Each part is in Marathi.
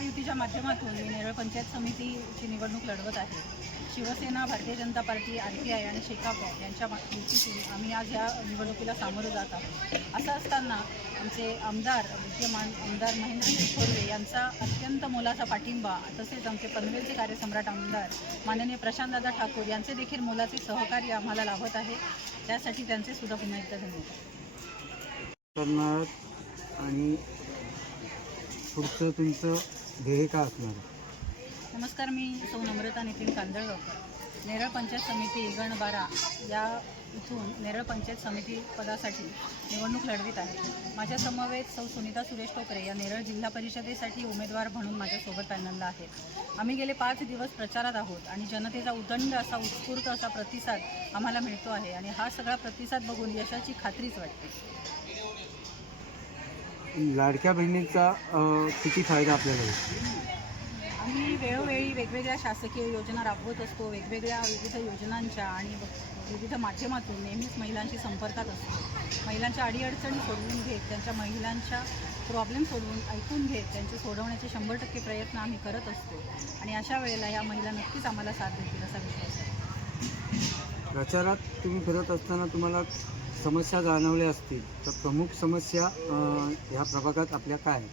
महायुतीच्या माध्यमातून मी नेरळ पंचायत समितीची निवडणूक लढवत आहे. Shiv Sena Bharatiya Janata party R P I आणि शेकाप यांच्या युतीतून आम्ही आज या निवडणुकीला सामोरं जात आहोत. असं असताना आमचे आमदार विद्यमान आमदार महेंद्र थोरवे यांचा अत्यंत मोलाचा पाठिंबा तसेच आमचे पनवेलचे कार्यसम्राट आमदार माननीय प्रशांतदादा ठाकूर यांचे देखील मोलाचे सहकार्य आम्हाला लाभत आहे. त्यासाठी त्यांचे सुद्धा पुन्हा एकदा धन्यवाद. आणि पुढचं तुमचं ध्येय काय असणार? आहे? नमस्कार मी सौ नम्रता नितीन कांदळगावकर. नेरळ पंचायत समिती इगण बारा या इथून नेरळ पंचायत समिती पदासाठी निवडणूक लढवित आहे. माझ्या समवेत सौ सुनीता सुरेश टोकरे या नेरळ जिल्हा परिषदेसाठी उमेदवार म्हणून माझ्यासोबत पॅनलला आहेत आम्ही गेले पाच दिवस प्रचारात आहोत आणि जनतेचा उदंड असा उत्स्फूर्त असा प्रतिसाद आम्हाला मिळतो आहे आणि हा सगळा प्रतिसाद बघून यशाची खात्रीच वाटते. लाडक्या बहिणीचा किती फायदा आपल्याला होईल? आम्ही वेळोवेळी वेगवेगळ्या शासकीय योजना राबवत असतो वेगवेगळ्या विविध योजनांच्या आणि विविध माध्यमातून नेहमीच महिलांशी संपर्कात असतो. महिलांच्या अडीअडचणी सोडवून घेत त्यांच्या महिलांच्या प्रॉब्लेम सोडवून ऐकून घेत त्यांचे सोडवण्याचे शंभर टक्के प्रयत्न आम्ही करत असतो. आणि अशा वेळेला या महिला नक्कीच आम्हाला साथ देतील असा विश्वास आहे. प्रचारात तुम्ही फिरत असताना तुम्हाला समस्या जाणवल्या असतील तर प्रमुख समस्या ह्या प्रभागात आपल्या काय आहेत?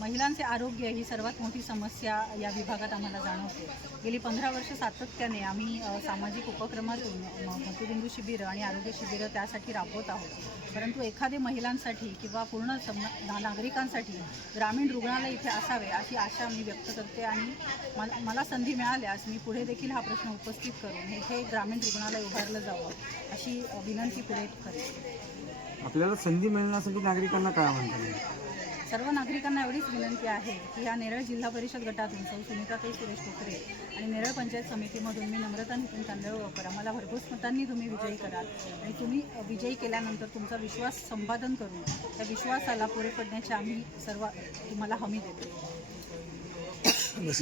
महिलांचे आरोग्य ही सर्वात मोठी समस्या या विभागात आम्हाला जाणवते. गेली पंधरा वर्ष सातत्याने आम्ही सामाजिक उपक्रमातून म- मोतीबिंदू शिबिरं आणि आरोग्य शिबिरं त्यासाठी राबवत आहोत. परंतु एखादे महिलांसाठी किंवा पूर्ण सम नागरिकांसाठी ग्रामीण रुग्णालय इथे असावे अशी आशा मी व्यक्त करते आणि मला मला संधी मिळाल्यास मी पुढे देखील हा प्रश्न उपस्थित करून इथे ग्रामीण रुग्णालय उभारलं जावं अशी विनंती पुढे करेन. आपल्याला संधी मिळण्यासाठी नागरिकांना काय म्हणता सर्व नागरिकांना एवढीच विनंती आहे की या नेरळ जिल्हा परिषद गटातून सौ सुनीताताई सुरेश कोकरे आणि नेरळ पंचायत समितीमधून मी नम्रता नितीन कांदळगावकर आम्हाला भरघोस मतांनी तुम्ही विजयी कराल. आणि तुम्ही विजयी केल्यानंतर तुमचा विश्वास संपादन करून त्या विश्वासाला पुरे पडण्याची आम्ही सर्व तुम्हाला हमी देतो.